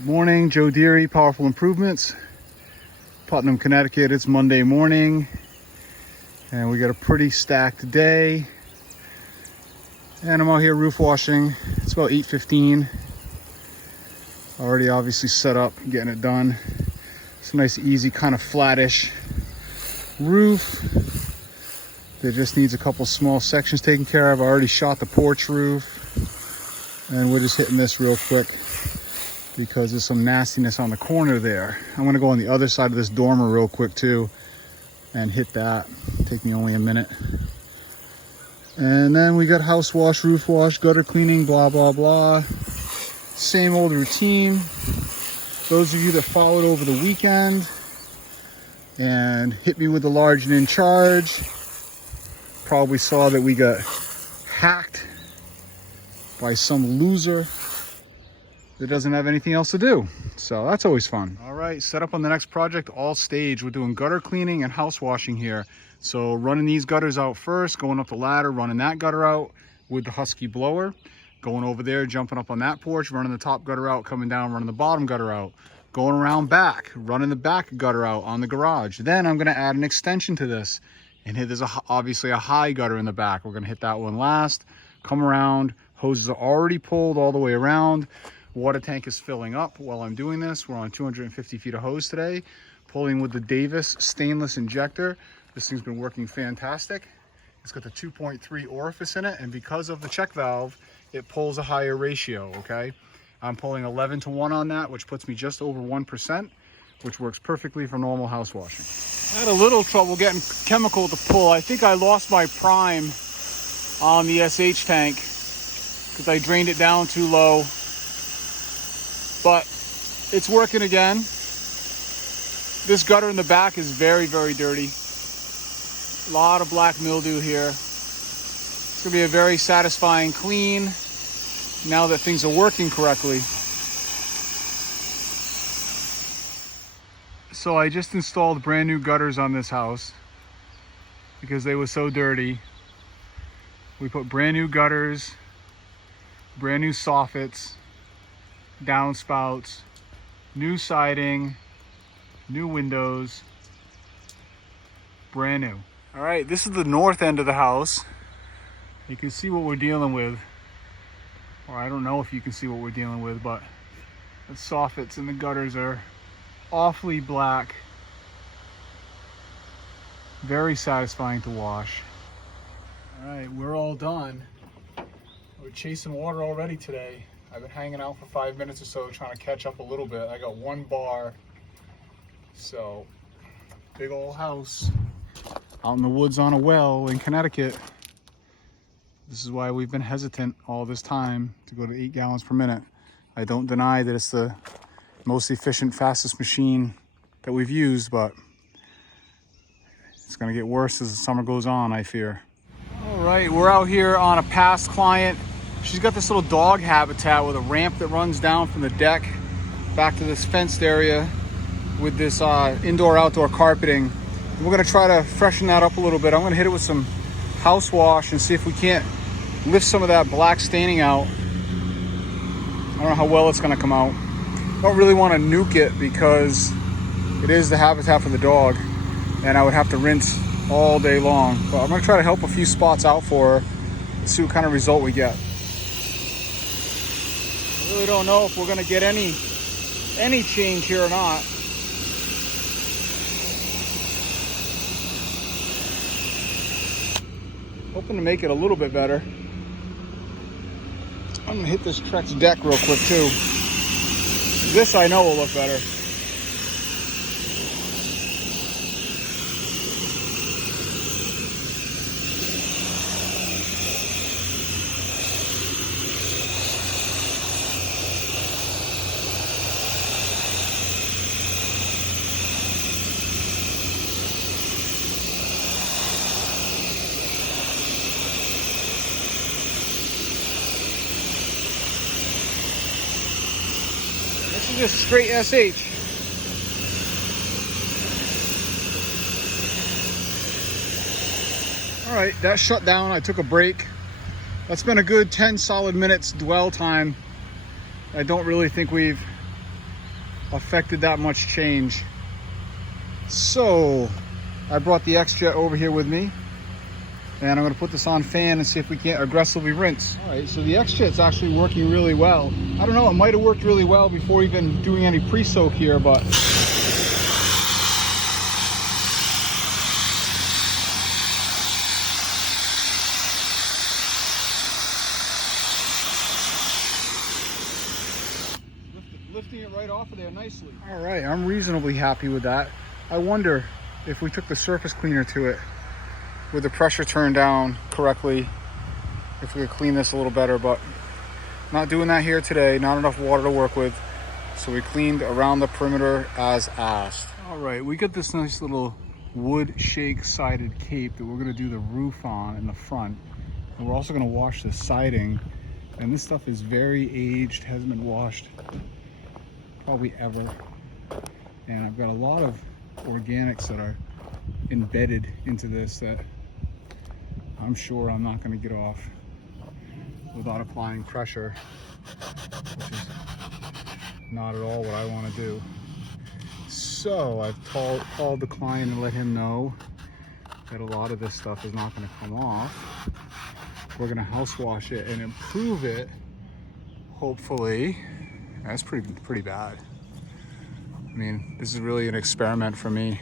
Good morning, Joe Deary, Powerful Improvements, Putnam, Connecticut. It's Monday morning and we got a pretty stacked day. And I'm out here roof washing. It's about 8:15. Already obviously set up, getting it done. It's a nice, easy, kind of flattish roof. That just needs a couple small sections taken care of. I already shot the porch roof and we're just hitting this real quick because there's some nastiness on the corner there. I'm gonna go on the other side of this dormer real quick too and hit that. Take me only a minute. And then we got house wash, roof wash, gutter cleaning, blah, blah, blah. Same old routine. Those of you that followed over the weekend and hit me with the large and in charge probably saw that we got hacked by some loser that doesn't have anything else to do. So that's always fun. All right, set up on the next project, all stage. We're doing gutter cleaning and house washing here. So running these gutters out first, going up the ladder, running that gutter out with the Husky blower, going over there, jumping up on that porch, running the top gutter out, coming down, running the bottom gutter out, going around back, running the back gutter out on the garage. Then I'm gonna add an extension to this. And here there's obviously a high gutter in the back. We're gonna hit that one last, come around, hoses are already pulled all the way around. Water tank is filling up while I'm doing this. We're on 250 feet of hose today, pulling with the Davis stainless injector. This thing's been working fantastic. It's got the 2.3 orifice in it, and because of the check valve, it pulls a higher ratio, okay? I'm pulling 11:1 on that, which puts me just over 1%, which works perfectly for normal house washing. I had a little trouble getting chemical to pull. I think I lost my prime on the SH tank because I drained it down too low. But it's working again. This gutter in the back is very, very dirty. A lot of black mildew here. It's gonna be a very satisfying clean now that things are working correctly. So I just installed brand new gutters on this house because they were so dirty. We put brand new gutters, brand new soffits, downspouts, new siding, new windows, brand new. All right, this is the north end of the house. You can see what we're dealing with, or I don't know if you can see what we're dealing with, but the soffits and the gutters are awfully black. Very satisfying to wash. All right, we're all done. We're chasing water already today. I've been hanging out for 5 minutes or so trying to catch up a little bit. I got one bar. So, big old house out in the woods on a well in Connecticut. This is why we've been hesitant all this time to go to 8 gallons per minute. I don't deny that it's the most efficient, fastest machine that we've used, but it's gonna get worse as the summer goes on, I fear. All right, we're out here on a past client. She's got this little dog habitat with a ramp that runs down from the deck back to this fenced area with this indoor-outdoor carpeting. And we're gonna try to freshen that up a little bit. I'm gonna hit it with some house wash and see if we can't lift some of that black staining out. I don't know how well it's gonna come out. I don't really wanna nuke it because it is the habitat for the dog and I would have to rinse all day long. But I'm gonna try to help a few spots out for her and see what kind of result we get. I really don't know if we're gonna get any change here or not. Hoping to make it a little bit better. I'm gonna hit this Trex deck real quick too. This I know will look better. This is just straight SH. All right, that shut down. I took a break. That's been a good 10 solid minutes dwell time. I don't really think we've affected that much change. So I brought the X-Jet over here with me, and I'm gonna put this on fan and see if we can't aggressively rinse. All right, so the X-Jet's actually working really well. I don't know, it might've worked really well before even doing any pre-soak here, but lifting it right off of there nicely. All right, I'm reasonably happy with that. I wonder if we took the surface cleaner to it with the pressure turned down correctly, if we could clean this a little better, but not doing that here today. Not enough water to work with. So we cleaned around the perimeter as asked. All right, we got this nice little wood shake sided cape that we're gonna do the roof on in the front. And we're also gonna wash the siding. And this stuff is very aged, hasn't been washed probably ever. And I've got a lot of organics that are embedded into this that I'm sure I'm not going to get off without applying pressure, which is not at all what I want to do. So I've called the client and let him know that a lot of this stuff is not going to come off. We're going to house wash it and improve it, hopefully. That's pretty bad. I mean, this is really an experiment for me.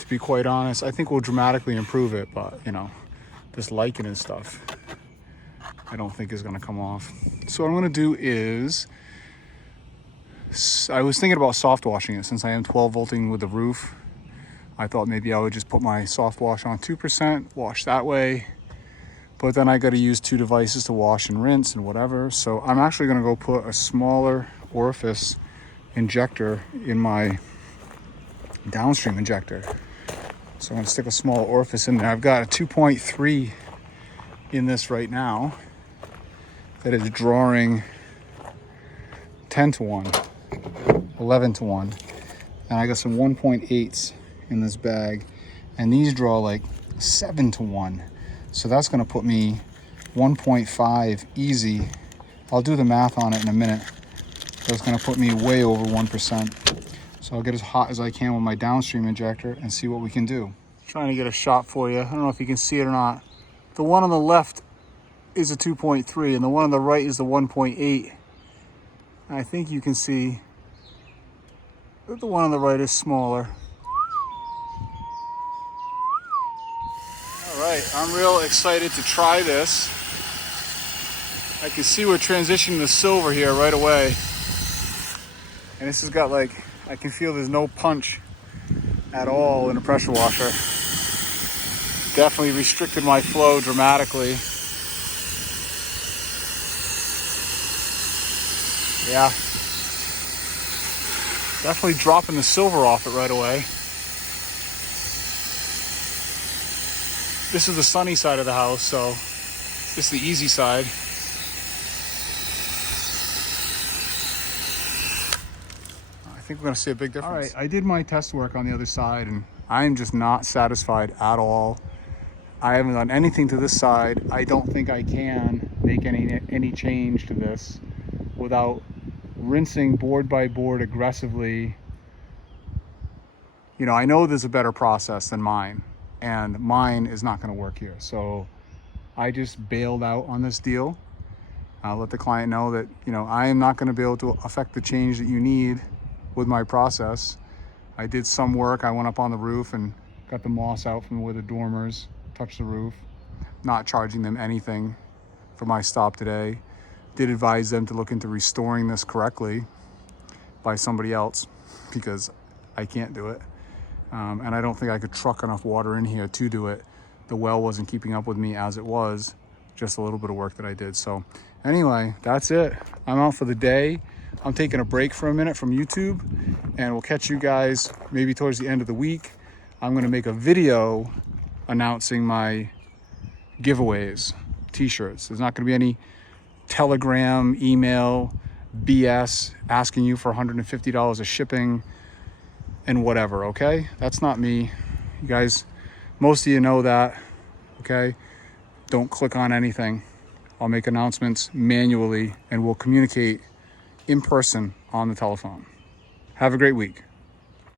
To be quite honest, I think we'll dramatically improve it, but you know, this lichen and stuff, I don't think is gonna come off. So what I'm gonna do is, I was thinking about soft washing it since I am 12 volting with the roof. I thought maybe I would just put my soft wash on 2%, wash that way. But then I got to use two devices to wash and rinse and whatever. So I'm actually going to go put a smaller orifice injector in my downstream injector. So I'm going to stick a small orifice in there. I've got a 2.3 in this right now that is drawing 10 to 1, 11 to 1. And I got some 1.8s in this bag. And these draw like 7 to 1. So that's gonna put me 1.5 easy. I'll do the math on it in a minute. That's gonna put me way over 1%. So I'll get as hot as I can with my downstream injector and see what we can do. Trying to get a shot for you. I don't know if you can see it or not. The one on the left is a 2.3 and the one on the right is the 1.8. I think you can see that the one on the right is smaller. All right, I'm real excited to try this. I can see we're transitioning to silver here right away. And this has got like, I can feel there's no punch at all in a pressure washer. Definitely restricted my flow dramatically. Yeah. Definitely dropping the silver off it right away. This is the sunny side of the house, so this is the easy side. I think we're gonna see a big difference. All right, I did my test work on the other side and I'm just not satisfied at all. I haven't done anything to this side. I don't think I can make any change to this without rinsing board by board aggressively. You know, I know there's a better process than mine. And mine is not going to work here. So I just bailed out on this deal. I'll let the client know that, you know, I am not going to be able to affect the change that you need with my process. I did some work. I went up on the roof and got the moss out from where the dormers touch the roof. Not charging them anything for my stop today. Did advise them to look into restoring this correctly by somebody else because I can't do it. And I don't think I could truck enough water in here to do it. The well wasn't keeping up with me as it was, just a little bit of work that I did. So anyway, that's it. I'm out for the day. I'm taking a break for a minute from YouTube and we'll catch you guys maybe towards the end of the week. I'm gonna make a video announcing my giveaways, t-shirts. There's not gonna be any Telegram, email, BS asking you for $150 of shipping and whatever, okay? That's not me. You guys, most of you know that, okay? Don't click on anything. I'll make announcements manually and we'll communicate in person on the telephone. Have a great week.